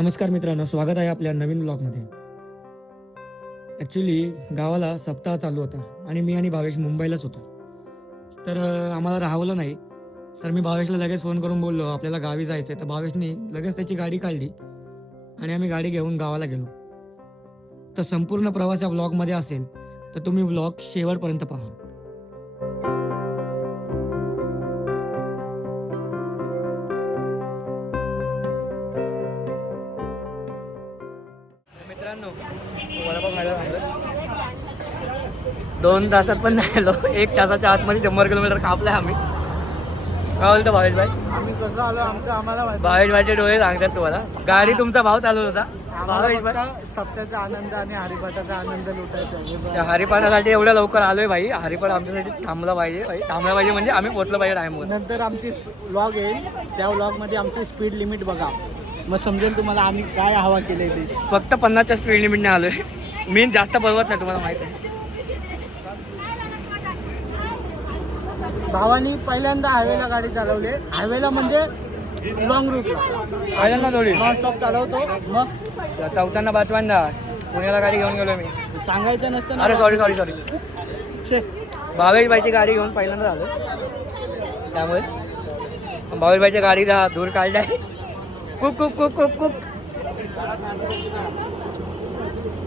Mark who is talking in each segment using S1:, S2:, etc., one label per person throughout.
S1: नमस्कार मित्रांनो स्वागत आहे आपल्या नवीन ब्लॉगमध्ये ॲक्च्युली गावाला सप्ताह चालू होता आणि मी आणि भावेश मुंबईलाच होतो. तर आम्हाला राहवलं नाही. तर मी भावेशला लगेच फोन करून बोललो आपल्याला गावी जायचं आहे तर भावेशने लगेच त्याची गाडी काढली आणि आम्ही गाडी घेऊन गावाला गेलो. तर संपूर्ण प्रवास या ब्लॉगमध्ये असेल तर तुम्ही ब्लॉग शेवटपर्यंत पहा. दोन तासात पण नाही आलो. एक तासाच्या आतमध्ये शंभर किलोमीटर कापलाय आम्ही. काय बोलतो भावेश भाई?
S2: आम्ही कसं आलो? आमचं आम्हाला माहिती.
S1: भावेश भाईचे डोळे सांगतात तुम्हाला. गाडी तुमचा भाव चालू होता.
S2: आम्हाला
S1: भावेश भाई?
S2: फक्त सप्त्याचा आनंद आणि हरिपाठाचा आनंद लुटायचा आहे. हे बघ.
S1: त्या हरिपाठासाठी एवढ्या लवकर आलोय भाई. हरिपाठ आमच्यासाठी थांबला पाहिजे. भाई थांबला पाहिजे म्हणजे आम्ही पोहोचलो पाहिजे टाइमवर
S2: नंतर आमची व्लॉग येईल. त्या व्लॉगमध्ये आमची स्पीड लिमिट बघा. मग समजेल तुम्हाला आम्ही काय हवा केली ते
S1: फक्त पन्नासच्या स्पीड लिमिटने आलोय. मी जास्त पळवत नाही तुम्हाला माहिती आहे.
S2: भावानी पहिल्यांदा हायवेला गाडी चालवली. हायवेला म्हणजे लॉंग रूटला
S1: थोडी
S2: नॉन स्टॉप चालवतो. मग?
S1: चौथ्यांना पाचव्यांदा पुण्याला गाडी घेऊन गेलो मी.
S2: सांगायचं नसतं ना
S1: अरे सॉरी सॉरी सॉरी
S2: छे.
S1: भावेश बाईची गाडी घेऊन पहिल्यांदा आलो. त्यामुळे. भावेश बाईच्या गाडीला धूर काढलाय. कुक कुक कुक कुक कुक.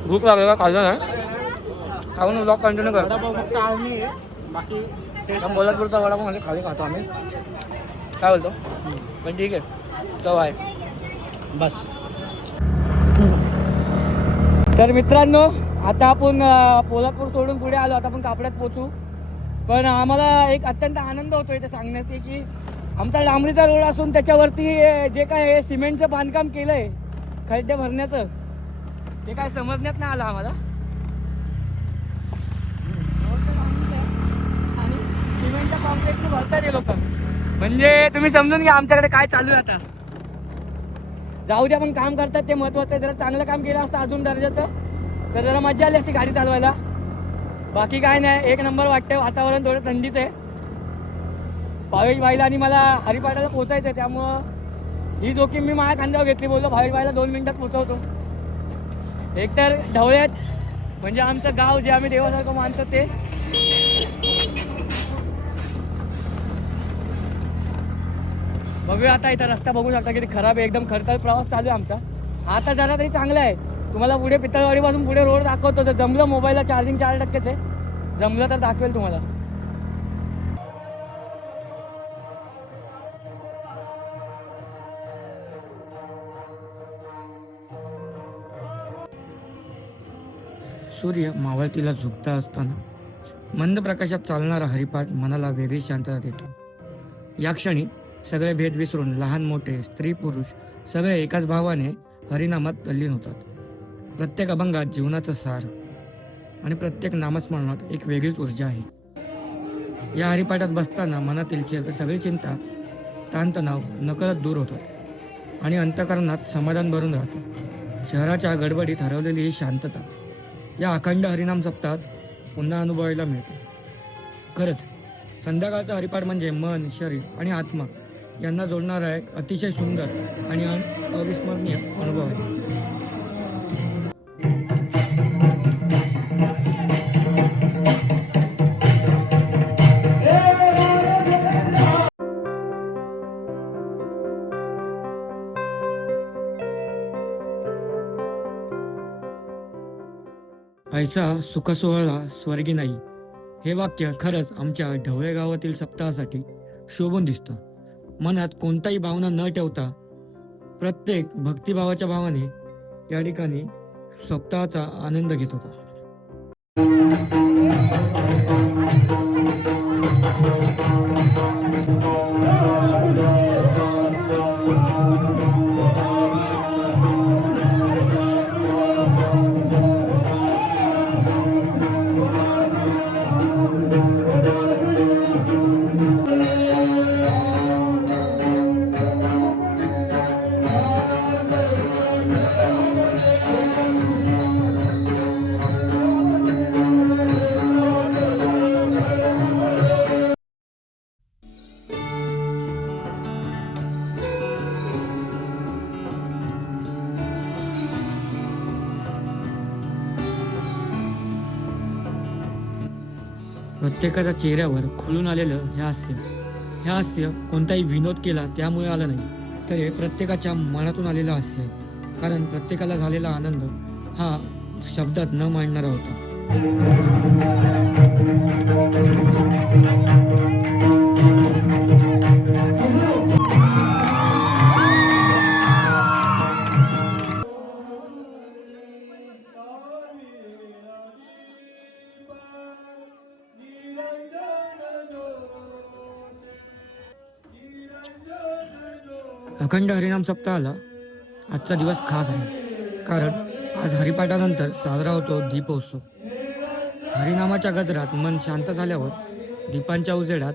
S1: भूक लागली का? खाल्लं ना खाऊन ब्लॉग कंटिन्यू कर.
S2: वडापाव फक्त आळणी आहे. बाकी
S1: कोल्हापूरचा वडापाव म्हणजे खाली खातो आम्ही. काय बोलतो? पण ठीक आहे. चव आहे.
S2: बस.
S1: तर मित्रांनो आता आपण अ, सोडून पुढे आलो. आता आपण कापड्यात पोचू. पण आम्हाला एक अत्यंत आनंद होतो इथे सांगण्याचे की आमचा डांबरीचा रोड असून त्याच्यावरती जे काय हे सिमेंटचं बांधकाम केलं आहे खड्डे भरण्याचं ते काय समजण्यात नाही आलं आम्हाला. सिमेंटच्या कॉन्क्रीटने भरतात हे लोक. म्हणजे तुम्ही समजून घ्या आमच्याकडे काय चालू आहे आता. जाऊ द्या पण काम करतात ते महत्वाचं आहे. जरा चांगलं काम केलं असतं अजून दर्जाचं. तर जरा मजा आली असती गाडी चालवायला. बाकी काय नाही एक नंबर वाटतं वातावरण थोडं थंडीचं आहे. भावेश भाईला आणि मला हरिपाटाला पोचायचं आहे. त्यामुळं ही जोखीम मी माझ्या खांद्यावर घेतली. बोललो भावेश भाईला दोन मिनिटात पोचवतो एकतर ढवळ्यात म्हणजे आमचं गाव जे आम्ही देवासारखं मानतो ते. बघूया आता इथं रस्ता बघू शकता किती खराब आहे. एकदम खडतर प्रवास चालू आहे आमचा. आता जरा तरी चांगला आहे. तुम्हाला पुढे पितळवाडीपासून पुढे रोड दाखवतो. तर जमलं मोबाईलला चार्जिंग चार टक्केच आहे. जमलं तर दाखवेल तुम्हाला. सूर्य मावळतीला झुकता असताना मंद प्रकाशात चालणारा हरिपाठ मनाला वेगळी शांतता देतो. या क्षणी सगळे भेद विसरून लहान मोठे स्त्री पुरुष सगळे एकाच भावाने हरिनामात तल्लीन होतात. प्रत्येक अभंगात जीवनाचं सार आणि प्रत्येक नामस्मरणात एक वेगळीच ऊर्जा आहे. या हरिपाठात बसताना मनातील सगळी चिंता ताणतणाव नकळत दूर होतात आणि अंतकरणात समाधान भरून राहतं. शहराच्या गडबडीत हरवलेली ही शांतता या अखंड हरिनाम सप्ताहात पुन्हा अनुभवायला मिळते. खरंच संध्याकाळचा हरिपाठ म्हणजे मन शरीर आणि आत्मा यांना जोडणारा एक अतिशय सुंदर आणि अविस्मरणीय अनुभव आहे. ऐसा सुखसोहळा स्वर्गी नाही. हे वाक्य खरंच आमच्या ढवळे गावातील सप्ताहासाठी शोभून दिसतं. मनात कोणताही भावना न ठेवता प्रत्येक भक्तिभावाच्या भावाने या ठिकाणी स्वप्ताचा आनंद घेत होता. प्रत्येकाच्या चेहऱ्यावर खुलून आलेलं हे हास्य. हे हास्य कोणताही विनोद केला त्यामुळे आलं नाही तर हे प्रत्येकाच्या मनातून आलेलं हास्य आहे. कारण प्रत्येकाला झालेला आनंद हा शब्दात न मांडणारा होता. अखंड हरिनाम सप्ताहाला आजचा दिवस खास आहे. कारण आज हरिपाठानंतर साजरा होतो दीपोत्सव. हरिनामाच्या गजरात मन शांत झाल्यावर दीपांच्या उजेडात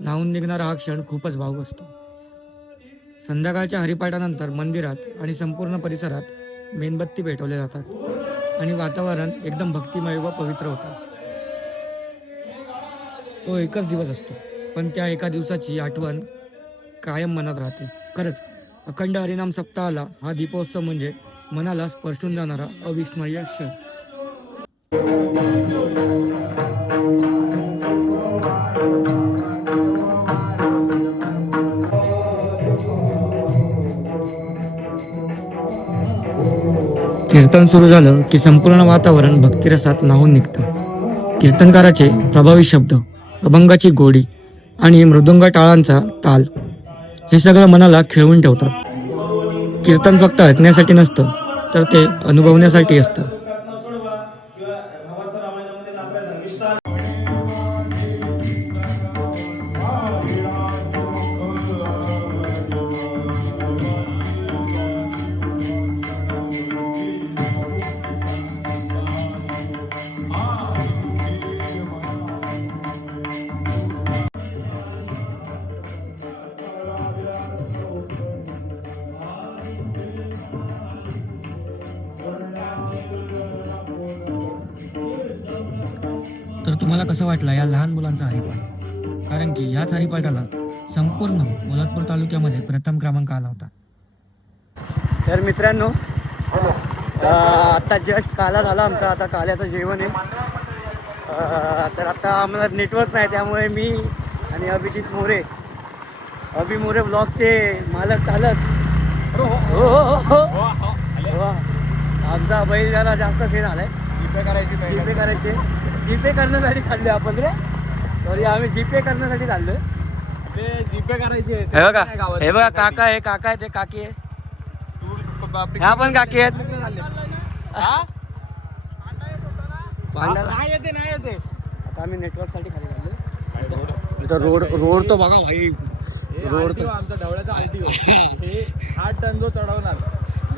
S1: न्हावून निघणारा हा क्षण खूपच भावूक असतो. संध्याकाळच्या हरिपाठानंतर मंदिरात आणि संपूर्ण परिसरात मेणबत्ती पेटवल्या जातात आणि वातावरण एकदम भक्तिमय व पवित्र होतं. तो एकच दिवस असतो पण त्या एका दिवसाची आठवण कायम मनात राहते. खरंच अखंड हरिनाम सप्ताहाला हा दीपोत्सव म्हणजे मनाला स्पर्शून जाणारा अविस्मरणीय क्षण. कीर्तन सुरू झालं की संपूर्ण वातावरण भक्तिरसात न्हावून निघतं. कीर्तनकाराचे प्रभावी शब्द अभंगाची गोडी आणि मृदुंग टाळांचा ताल हे सगळं मनाला खिळवून ठेवतं कीर्तन फक्त ऐकण्यासाठी नसतं तर ते अनुभवण्यासाठी असतं. तुम्हाला कसं वाटलं या लहान मुलांचा हरिपाठ? कारण की याच हरिपाठाला संपूर्ण पोलादपूर तालुक्यामध्ये प्रथम क्रमांक आला होता. तर मित्रांनो आता जस्ट काला झाला आमचा आता काल्याचं जेवण आहे. तर आता आम्हाला नेटवर्क नाही त्यामुळे मी आणि अभिजित मोरे अभि मोरे ब्लॉगचे मालक चालक. हो हो हो हो. आमचा बैल जरा जास्त हे झालाय
S2: जीपे करायची
S1: जीपे करायचे. जीपे करण्यासाठी चाललोय आपण रे. सॉरी आम्ही जीपे करण्यासाठी चाललोय.
S2: ते जीपे करायचे
S1: हे बघा हे बघा काका आहे काका आहे ते काकी आहे. ह्या पण काकी आहेत.
S2: नाही येते नाही येते.
S1: आता आम्ही नेटवर्कसाठी खाली चाललोय. इथं रोड रोड तो बघा भाई. रोड
S2: RTO आमचा ढवळ्याचा आरटीओ. हे आठ टन जो चढवणार.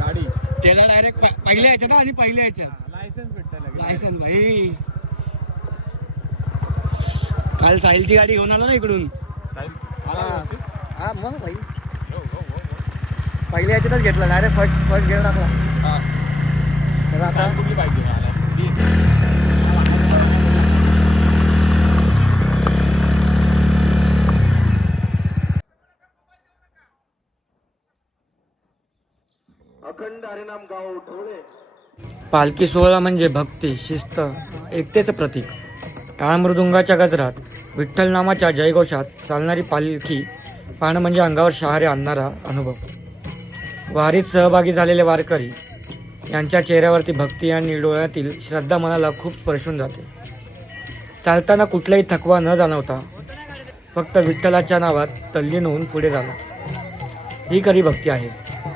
S2: गाडी.
S1: त्याला डायरेक्ट पहिल्या याच्यात ना आणि पहिल्या याच्यात
S2: लायसन्स भेटतं लगेच.
S1: लायसन भाई. काल साहिलची गाडी घेऊन आलो ना इकडून. हा. हा मग भाई. पहिल्या याच्यातच घेतला डायरेक्ट फर्स्ट फर्स्ट गेअर टाकला. चला आता.
S2: कुठली पाहिजे
S1: पालखी सोहळा म्हणजे भक्ती शिस्त एकतेचं प्रतीक. टाळ मृदुंगाच्या गजरात विठ्ठल नामाच्या जयघोषात चालणारी पालखी पाहणं म्हणजे अंगावर शहारे आणणारा अनुभव. वारीत सहभागी झालेले वारकरी यांच्या चेहऱ्यावरती भक्ती आणि डोळ्यातील श्रद्धा मनाला खूप स्पर्शून जाते. चालताना कुठलाही थकवा न जाणवता फक्त विठ्ठलाच्या नावात तल्लीन होऊन पुढे जाणं. ही खरी भक्ती आहे.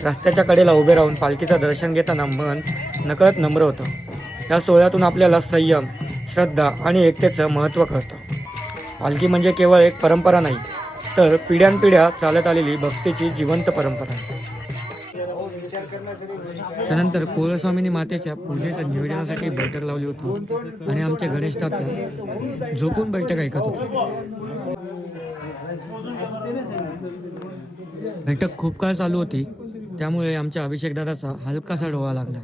S1: रस्त्याच्या कडेला उभे राहून पालखीचं दर्शन घेताना मन नकळत नम्र होतं. या सोहळ्यातून आपल्याला संयम श्रद्धा आणि एकतेचं महत्त्व कळतं. पालखी म्हणजे केवळ एक परंपरा नाही तर पिढ्यानपिढ्या चालत आलेली भक्तीची जिवंत परंपरा. आहे त्यानंतर कोळस्वामीने मातेच्या पूजेच्या नियोजनासाठी बैठक लावली होती आणि आमचे गणेश तात्या झोपून बैठक ऐकत होते. बैठक खूप काळ चालू होती त्यामुळे आमच्या अभिषेक दादाचा हलकासा डोळा लागला.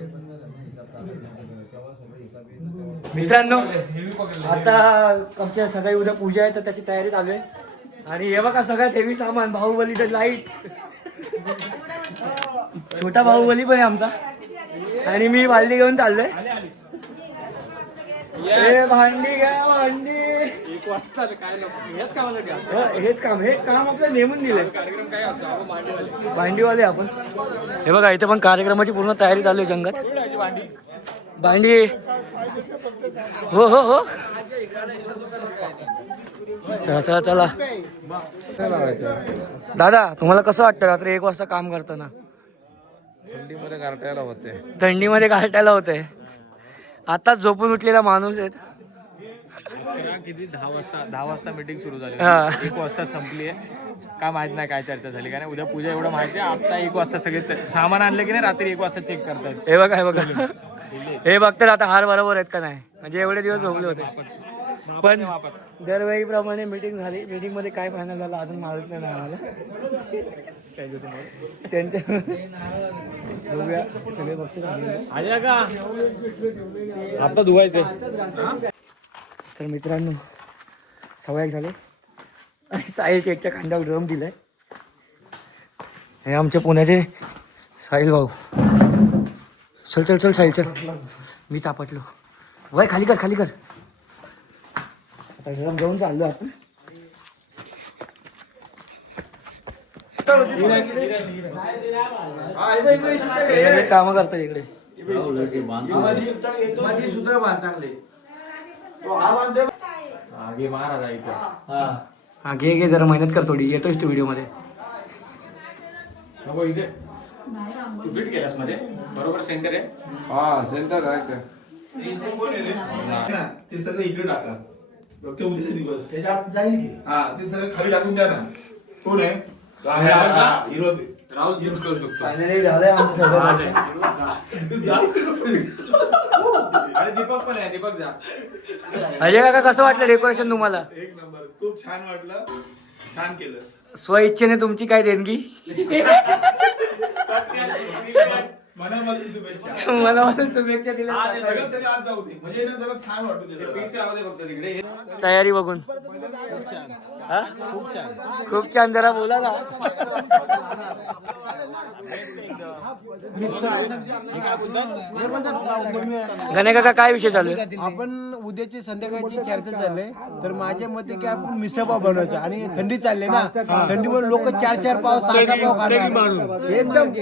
S1: मित्रांनो आता आमच्या सकाळी उद्या पूजा आहे तर त्याची तयारी चालू आहे. आणि हे बघा सगळ्यात हेवी सामान बाहुबलीचं लाइट छोटा बाहुबली पण आहे आमचा. आणि मी बालदी घेऊन चाललोय. भांडी घ्या भांडी. ह, हेच काम. हे काम आपलं नेमून दिलंय. भांडीवाले. आपण. हे बघा इथे पण कार्यक्रमाची पूर्ण तयारी चालू आहे जंगात.
S3: भांडी?
S1: भांडी. हो हो हो. चला चला चला. दादा तुम्हाला कसं वाटतं रात्री एक वाजता काम करताना?
S3: थंडीमध्ये गारट्याला होते.
S1: थंडीमध्ये गारट्याला होते. आताच झोपून उठलेला माणूस आहे.
S3: किती दहा वाजता दहा वाजता मीटिंग सुरू झाली. एक वाजता संपली आहे. काय माहीत नाही काय चर्चा झाली कारण उद्या पूजा एवढं माहिती आहे. आता एक वाजता सगळे सामान आणलं की नाही रात्री एक वाजता चेक करतात.
S1: हे बघा हे बघा. हे बघतात आता हार बरोबर आहेत का नाही? म्हणजे एवढे दिवस झोपले होते. पण दरवेळीप्रमाणे मीटिंग झाली. मीटिंगमध्ये काय फायनल झालं अजून माहीत नाही आम्हाला. त्यांच्या बघूया. सगळे
S3: का? आता धुवायचे
S1: तर मित्रांनो सवय झाले. आणि साहिल चेकच्या खांद्यावर ड्रम दिलाय. हे आमचे पुण्याचे साहिल भाऊ. चल चल चल साहिल चल. मी चापटलो. वय खाली कर खाली कर. आता ड्रम घेऊन चाललो आपण. काम करतात इकडे.
S3: आगे मारा जायचं
S1: हा. घे घे जरा मेहनत कर थोडी. येतोयस तू व्हिडिओमध्ये
S3: नको इथे. तू फिट केलासमध्ये? बरोबर सेंटर आहे?
S4: हा सेंटर आहे का
S5: ते सगळं इकडे टाका. फक्त उद्याचा दिवस.
S2: त्याच्यात जाईल की?
S5: हा ते सगळं खाली टाकून द्या ना. कोण आहे?
S3: राहुल. का?
S5: हिरो
S3: राहुल यूज करू शकतो.
S1: फायनली झालंय आमचं सगळं
S3: अरे दीपक पण आहे दीपक जा.
S1: अजय काका कसं वाटलं डेकोरेशन तुम्हाला?
S5: एक नंबर. खूप छान वाटलं. छान केलंस.
S1: स्वइच्छेने तुमची काय देणगी?
S5: मनामध्ये शुभेच्छा.
S1: मनापासून शुभेच्छा दिल्या
S3: ते
S5: सगळं सगळं आज जाऊ दे. म्हणजे ना जरा छान वाटू दे जरा.
S3: पीस राहू दे फक्त तिकडे.
S1: तयारी बघून. हा? खूप छान. जरा बोला ना. गणे काका काय विषय चालू आहे?
S6: आपण उद्याची संध्याकाळची चर्चा चालले तर माझ्या मते की आपण मिसळपाव बनवायचं. आणि थंडी चालली ना थंडीमुळे लोक चार चार पाव सहा सहा पाव खाणार एकदम.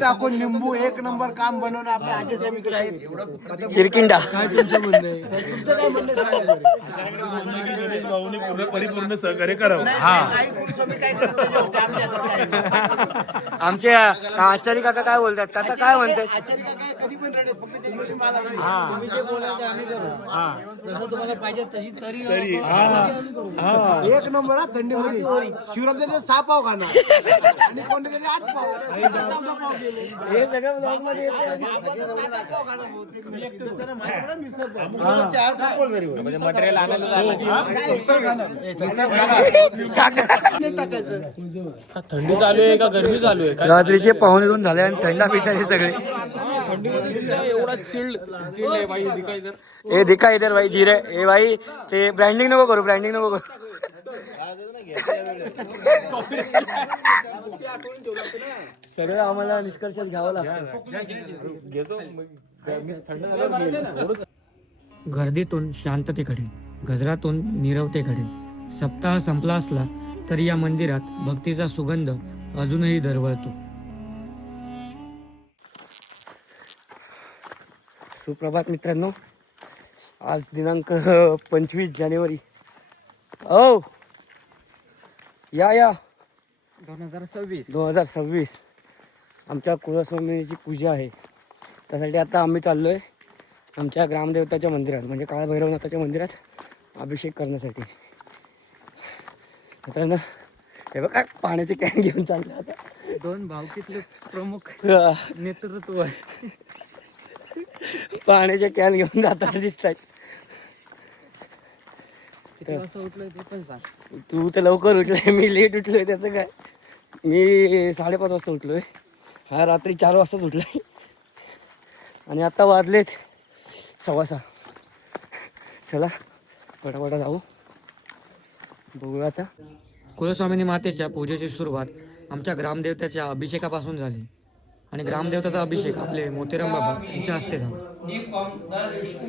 S6: टाकून लिंबू एक नंबर काम बनवणं आपल्या आजी साहेब इकडे आहेत
S1: शिरकिंडा.
S6: काय तुमचं म्हणणं आहे तर तुमचं काय म्हणणं आहे सांगा बरं.
S5: गणेश भाऊनी पूर्ण परिपूर्ण सहकार्य करावं
S6: काही पुरुष मी काय करतो त्याच्यावर काम देतात.
S1: आमचे आचारी काका काय बोलतात? काका काय म्हणतात?
S6: आचार्य काय कधी पण रडेल फक्त त्याच्यावरती मला नाही. तुम्ही जे बोलाल ते आम्ही करू. जसं तुम्हाला पाहिजे तशी तरी एक नंबर हा थंडीमध्ये शिवराम त्याचे सहा पाव खाणार. आणि कोणते तरी आठ पाव. पाव
S1: हे सगळं ब्लॉगमध्ये येतं.
S3: म्हणजे मटेरियल? थंडी चालू आहे का? गरमी चालू आहे?
S1: रात्रीचे पाहुणे दोन झाले आणि थंडा पिठाचे सगळे.
S3: एवढा चिल्ड चिल्ड आहे बाई दिका इधर
S1: ए दिखा इधर भाई जिरे. ए भाई ते ब्रँडिंग नको करू ब्रँडिंग नको करू. सगळं आम्हाला निष्कर्षच घ्यावं लागतं. गर्दीतून शांततेकडे गजरातून नीरवतेकडे. सप्ताह संपला असला तरी या मंदिरात भक्तीचा सुगंध अजूनही दरवळतो. सुप्रभात मित्रांनो आज दिनांक पंचवीस जानेवारी. ओ या या.
S3: दोन हजार सव्वीस.
S1: दोन हजार सव्वीस. आमच्या कुलस्वामीची पूजा आहे. त्यासाठी आता आम्ही चाललो आहे आमच्या ग्रामदेवताच्या मंदिरात म्हणजे काळभैरवनाथाच्या मंदिरात अभिषेक करण्यासाठी. मित्रांनो हे बघा पाण्याचे कॅन घेऊन चालले आता.
S6: दोन भावकीतले प्रमुख नेतृत्व आहे.
S1: पाण्याचे कॅन घेऊन जाताना दिसत
S6: किती वाजता उठलोय ते पण सांग.
S1: तू तर लवकर उठलाय मी लेट उठलोय त्याचं काय? मी साडेपाच वाजता उठलोय. हा रात्री चार वाजताच उठलाय. आणि आता वाजलेत सव्वा सहा. चला पटापटा जाऊ. बघूया आता. कुलस्वामिनी मातेच्या पूजेची सुरुवात आमच्या ग्रामदेवताच्या अभिषेकापासून झाली. आणि ग्रामदेवताचा अभिषेक आपले मोतीराम बाबा यांच्या हस्ते झाला.
S6: दर्शयामि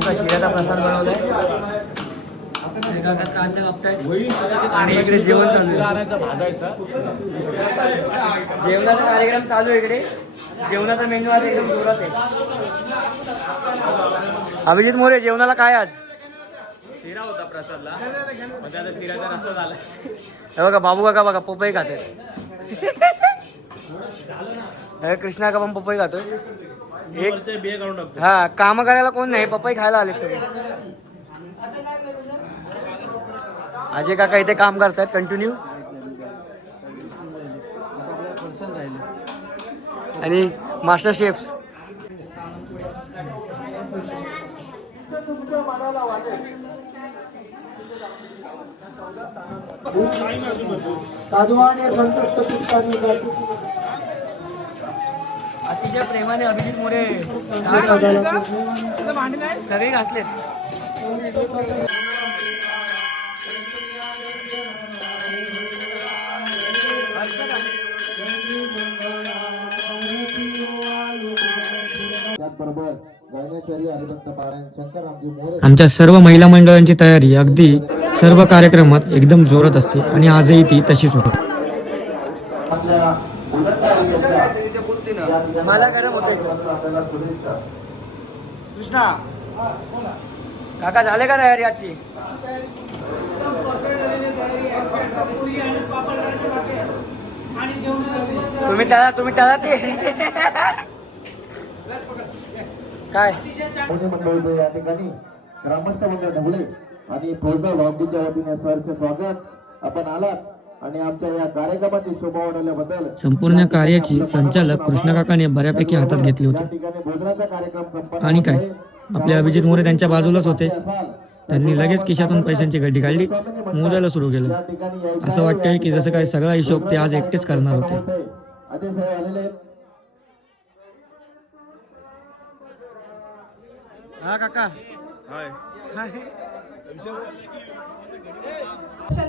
S1: शिऱ्याचा प्रसाद बनवलाय? आणि इकडे जेवण चालू जेवणाचा कार्यक्रम चालू आहे इकडे. जेवणाचा मेन्यू आज एकदम जोरात आहे. अभिजित मोरे जेवणाला काय आज?
S3: शिरा होता प्रसादला. म्हणजे आता शिराचा रस्ता झाला
S1: हे बघा बाबू काका बघा पपई खाते कृष्णा का पण पपई खातोय. एक
S3: बिये काढून टाकतो.
S1: हा काम करायला कोण नाही पपई खायला आले सगळे. अजय काका इथे काम करतायत कंटिन्यू आणि मास्टर शेफ्स. अतिशय प्रेमाने अभिजित मोरे. सगळे घातलेत
S7: मोरे.
S1: आमच्या सर्व महिला मंडळांची तयारी अगदी सर्व कार्यक्रमात एकदम जोरात असते आणि आजही ती तशीच होते. मला गरम होते कृष्णा. काका झाले का तयारी आजची? तुम्ही टाळा तुम्ही टाळा ते. काय?
S7: पुणे मंडळी या ठिकाणी ग्रामस्थ मंडळ ढवळे आणि फौजदार बाबूच्या वतीने सहर्ष स्वागत. आपण आलात.
S1: संपूर्ण कार्याची संचालक कृष्णकाकाने बऱ्यापैकी हातात घेतली
S7: या
S1: होती
S7: ठिकाणी भोजनाचा कार्यक्रम संपन्न
S1: आणि काय? आपले अभिजित मोरे त्यांच्या बाजूलाच होते. त्यांनी लगेच खिशातून पैशांची गड्डी काढली. मोजायला सुरू केलं. असं वाटतंय की जसं काय सगळा हिशोब ते आज एकटेच करणार होते.
S7: अजय साहेब आलेले आहेत.
S1: हा काका.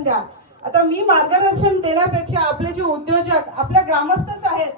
S8: द्या. आता मी मार्गदर्शन देण्यापेक्षा आपले जे उद्योजक आपल्या ग्रामस्थच आहेत.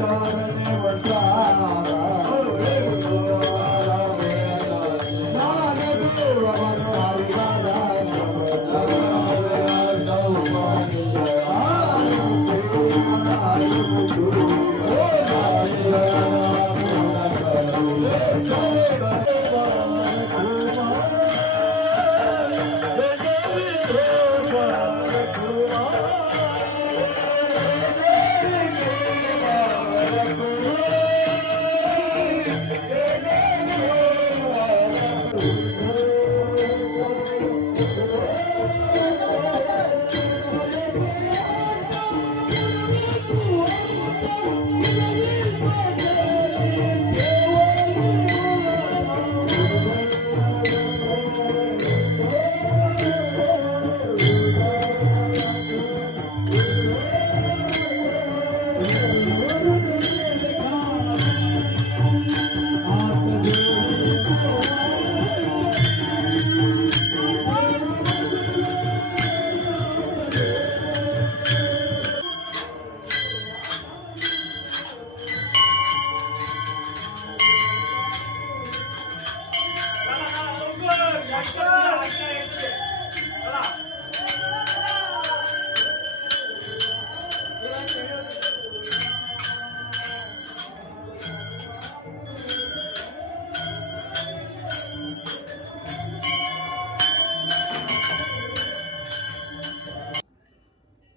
S8: Oh.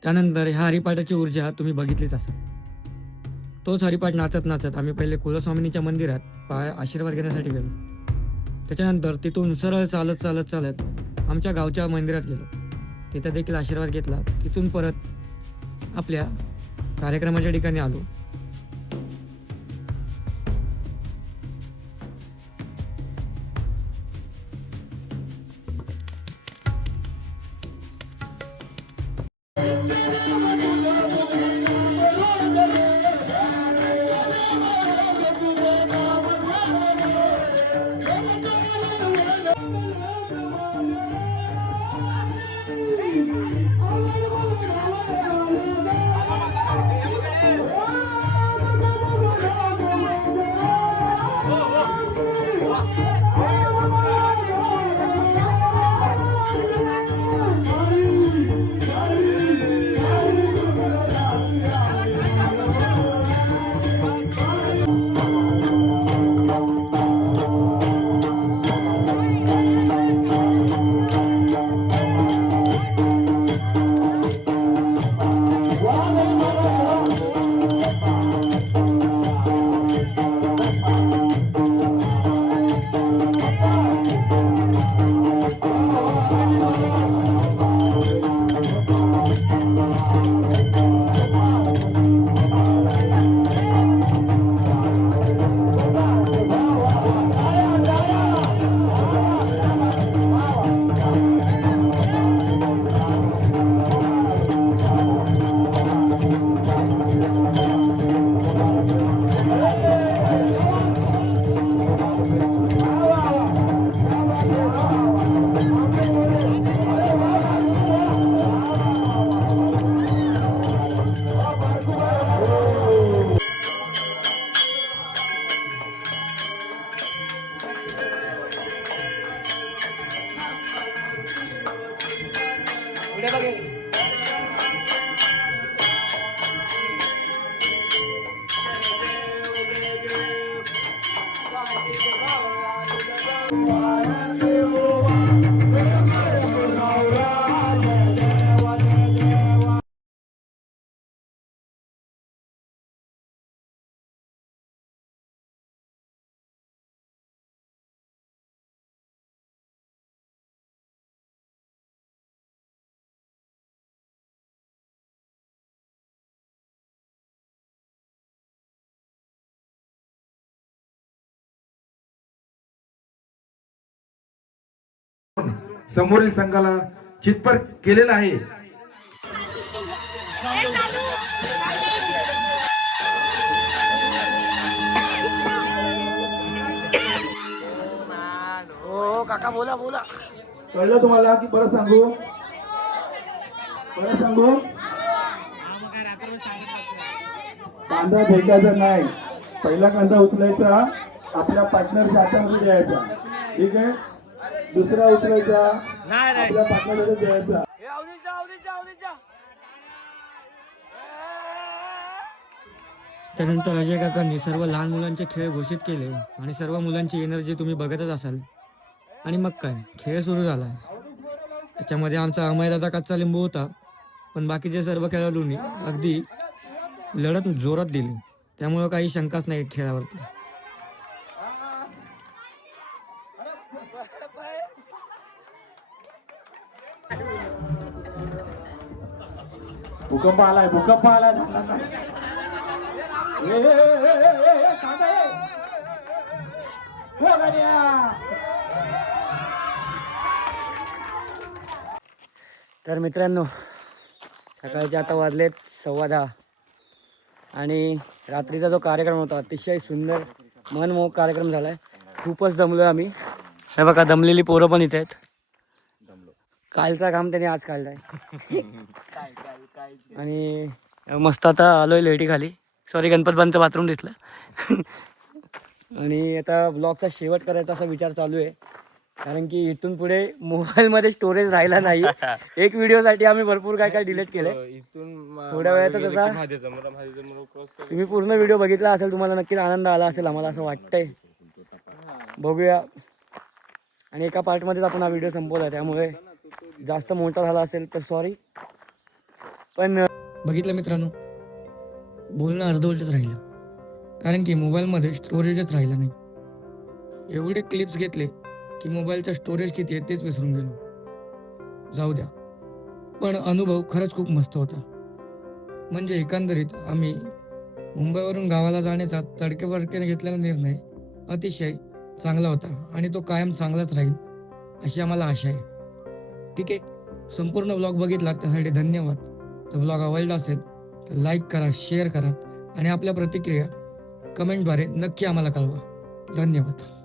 S1: त्यानंतर ह्या हरिपाठाची ऊर्जा तुम्ही बघितलीच असाल. तोच हरिपाठ नाचत नाचत आम्ही पहिले कुलस्वामिनीच्या मंदिरात पाय आशीर्वाद घेण्यासाठी गेलो. त्याच्यानंतर तिथून सरळ चालत चालत चालत आमच्या गावच्या मंदिरात गेलो. तिथं देखील आशीर्वाद घेतला. तिथून परत आपल्या कार्यक्रमाच्या ठिकाणी आलो. Wow.
S4: समोरील संघाला चितपर केलेला आहे.
S1: हो काका बोला बोला.
S4: कळलं तुम्हाला की परत सांगू? परत सांगू? कांदा फेकायचा नाही. पहिला कांदा उचलायचा. आपल्या पार्टनरच्या हातामध्ये द्यायचा ठीक आहे? दुसरा उचलायचा. आपल्या पार्टनरमध्ये द्यायचा.
S1: त्यानंतर अजय काकांनी सर्व लहान मुलांचे खेळ घोषित केले आणि सर्व मुलांची एनर्जी तुम्ही बघतच असाल. आणि मग काय? खेळ सुरू झाला. त्याच्यामध्ये आमचा अमयदादा कच्चा लिंबू होता. पण बाकीचे सर्व खेळाडूंनी अगदी लढत जोरात दिली. त्यामुळं काही शंकाच नाही खेळावरती.
S4: भूकंप आलाय भूकंप आलाय
S1: तर मित्रांनो सकाळचे आता वाजलेत सव्वा दहा. आणि रात्रीचा जो कार्यक्रम होता अतिशय सुंदर मनमोहक कार्यक्रम झाला आहे खूपच दमलो आम्ही. हे बघा दमलेली पोरं पण इथे आहेत कालचा काम त्यांनी आज काढलाय. आणि मस्त आता आलोय लेटी खाली. सॉरी गणपतबांचं बाथरूम दिसलं. आणि आता ब्लॉगचा शेवट करायचा असा विचार चालू आहे. कारण की इथून पुढे मोबाईलमध्ये स्टोरेज राहिला नाही. एक व्हिडिओसाठी आम्ही भरपूर काय काय डिलीट केलंय.
S3: इथून
S1: थोड्या वेळातच आता तुम्ही पूर्ण व्हिडिओ बघितला असेल तुम्हाला नक्कीच आनंद आला असेल आम्हाला असं वाटतंय. बघूया. आणि एका पार्टमध्येच आपण हा व्हिडिओ संपवला त्यामुळे जास्त मोठा झाला असेल तर सॉरी
S6: पण
S1: बघितलं मित्रांनो बोलणं अर्धवटच राहिलं. कारण की मोबाईलमध्ये स्टोरेजच राहिलं नाही. एवढे क्लिप्स घेतले की मोबाईलचा स्टोरेज किती आहे तेच विसरून गेलो. जाऊ द्या. पण अनुभव खरंच खूप मस्त होता. म्हणजे एकंदरीत आम्ही मुंबईवरून गावाला जाण्याचा तडकेफडकेने घेतलेला निर्णय अतिशय चांगला होता आणि तो कायम चांगलाच राहील अशी आम्हाला आशा आहे. ठीक आहे? संपूर्ण ब्लॉग बघितला त्यासाठी धन्यवाद. तर ब्लॉग आवडला असेल तर लाईक करा शेअर करा आणि आपल्या प्रतिक्रिया कमेंटद्वारे नक्की आम्हाला कळवा. धन्यवाद.